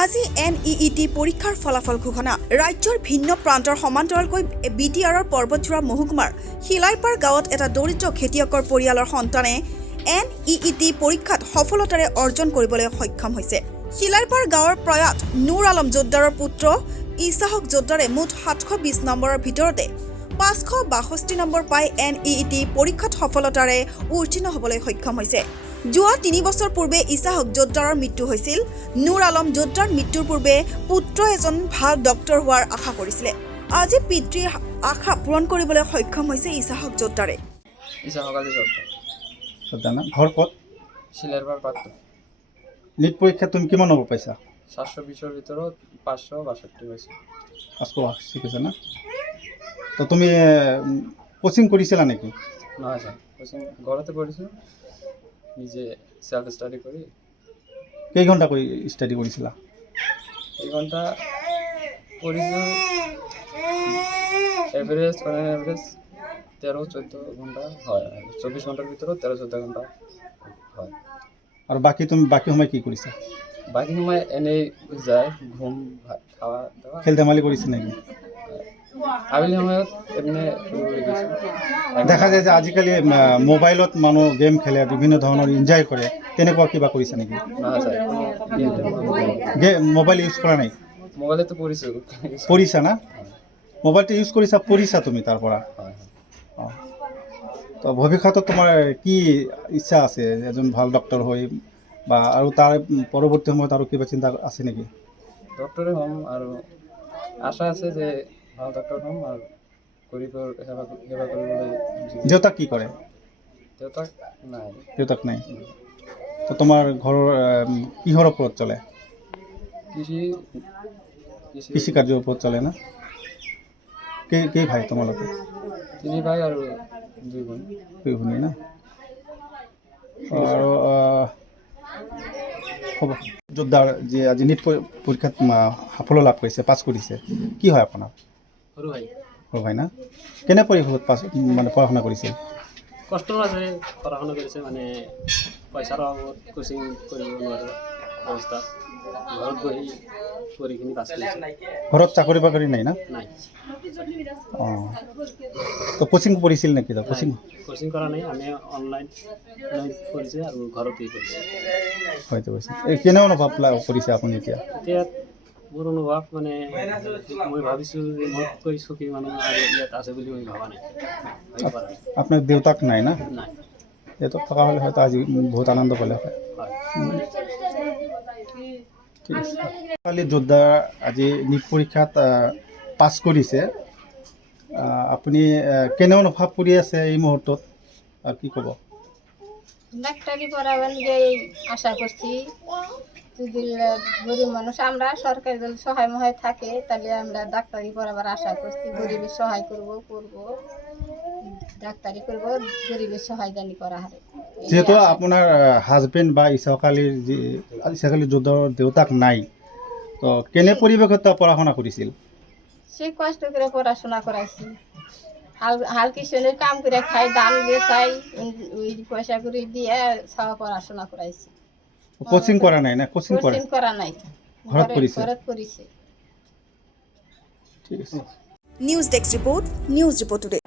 আজি NEET পৰীক্ষাৰ ফলাফল ঘোষণা ৰাজ্যৰ ভিন্ন প্ৰান্তৰ সমান্তৰালকৈ BTRৰ পৰ্বতজোৰা মহকুমাৰ শিলাইপাৰ গাঁৱত এটা দৰিদ্ৰ খেতিয়কৰ পৰিয়ালৰ সন্তানে NEET পৰীক্ষাত সফলতাৰে অৰ্জন কৰিবলৈ সক্ষম হৈছে। শিলাইপাৰ গাঁৱৰ প্ৰয়াত নুৰ আলম জোদ্দাৰৰ পুত্ৰ ইছাহক জোদ্দাৰে মুঠ 720 নম্বৰৰ ভিতৰতে 562 নম্বৰ পাই NEET পৰীক্ষাত সফলতাৰে উত্তীৰ্ণ হ'বলৈ সক্ষম হৈছে। যোৱা 3 বছৰ পূৰ্বে ইছাহক জোদ্দাৰৰ মৃত্যু হৈছিল। নুৰ আলম জোদ্দাৰ মৃত্যুৰ পূৰ্বে পুত্ৰ এজন ভাল ডক্টৰ হোৱাৰ আশা কৰিছিলে। আজি পিতৃৰ আশা পূৰণ কৰিবলৈ সক্ষম হৈছে ইছাহক জোদ্দাৰে। ঘৰ ক'ত? শিলাইপাৰ পাত্ৰ। নিট পৰীক্ষা তুমি কিমান নম্বৰ পাইছা? 720-ৰ ভিতৰত 562 পাইছোঁ। 582 পাইছা না? তো তুমি কোচিং কৰিছিলা নেকি? নহয় স্যাৰ, কোচিং ঘৰতে কৰিছোঁ, নিজে সেলফ স্টাডি কৰি। কেই ঘণ্টা কৰি ষ্টাডি কৰিছিলা? এই ঘণ্টা কৰিছোঁ, এভাৰেজ 13-14 ঘণ্টা হয়। 24 ঘণ্টাৰ ভিতৰত 13-14 ঘণ্টা হয়। আৰু বাকী সময় কি কৰিছা? বাকী সময় এনেই যায়, ঘুম, ভাত খাওয়া দাওয়া। খেল ধেমালি কৰিছে নেকি? আবেলি সময়ত এনে ফুৰিবলৈ গৈছোঁ। দেখা যায় যে আজিকালি মোবাইলত মানুহ গেম খেলে, বিভিন্ন ধৰণৰ এনজয় কৰে, তেনেকুৱা কিবা কৰিছা নেকি? নহয় স্যাৰ, মোবাইল ইউজ কৰা নাই? মোবাইলতো পঢ়িছোঁ। পঢ়িছা না? মোবাইলটো ইউজ কৰিছা, পঢ়িছা তুমি তাৰ পৰা? হয়। অঁ, তো ভৱিষ্যতত তোমাৰ কি ইচ্ছা আছে এজন ভাল ডক্টৰ হৈ, বা আৰু তাৰ পৰৱৰ্তী সময়ত আৰু কিবা চিন্তা আছে নেকি? ডক্টৰে হ'ম আৰু আশা আছে যে ভাল ডক্টৰ হ'ম আৰু গৰীবৰ সেৱা কৰিবলৈ। দেউতাক কি কৰে? দেউতাক নাই। দেউতাক নাই। তো তোমাৰ ঘৰৰ কিহৰ ওপৰত চলে? কৃষি কাৰ্যৰ ওপৰত চলে না? কেই ভাই তোমালোকে? 3 ভাই আৰু 2 ভনী। 2 ভনী না? আৰু হ'ব। জোদ্দাৰ যে আজি নিট পৰীক্ষাত সাফল্য লাভ কৰিছে, পাছ কৰিছে, কি হয় আপোনাৰ? সৰু ভাই। সৰু ভাই না? কেনে পৰিৱেশত পঢ়া শুনা কৰিছিল? কষ্ট আছে, পঢ়া শুনা কৰিছে, মানে পইচাৰ অভাৱত কোচিং কৰিব নোৱাৰে অৱস্থা। ঘৰত বহি পঢ়িখিনি পাছ কৰিছে। ঘৰত চাকৰি বাকৰি নাই না? নাই। অঁ, তো কোচিং পঢ়িছিল নেকি? কোচিং কৰা নাই, আমি অনলাইন কৰিছে আৰু ঘৰতেই কৰিছে। হয়তো কৈছে। কেনে অনুভৱ কৰিছে আপুনি এতিয়া? এতিয়া মোৰ অনুভৱ মানে মই ভাবিছোঁ যে মই কৈ চকী মানুহ আৰু ইয়াত আছে বুলি মই ভবা নাই। আপোনাৰ দেউতাক নাই না? নাই। দেউতাক থকা হ'লে হয়তো আজি বহুত আনন্দ পালে হয়। ঠিক আছে। কালি জোদ্দা আজি নিট পৰীক্ষাত পাছ কৰিছে, আপুনি কেনে অনুভৱ কৰি আছে এই মুহূৰ্তত, কি ক'ব? ডাক্তারি পড়াবেন যে আশা করছি, যদি গরিব মানুষ আমরা সরকারি যদি সহায় মহায় থাকে তাহলে আমরা ডাক্তারি পড়াবার আশা করছি। গরিবের সহায় করব ডাক্তারি করব, গরিবের সহায় জানি করা হারে। যেহেতু আপোনাৰ হাজবেণ্ড বা ইছাক আলী জোদ্দাৰ দেউতাক নাই, তো কেনে পৰিৱেশত পঢ়া শুনা কৰিছিল? সে কষ্ট করে পড়াশোনা করাইছি, হাল কিষণের কাম করে খাই, ধান বেচাই, ওই পয়সা করে দিয়ে সব পড়াশোনা করাইছি। কোচিং করা নাই না? কোচিং করা নাই, ঘৰত কৰিছে। কৰিছে। ঠিক আছে। News desk report, news report today.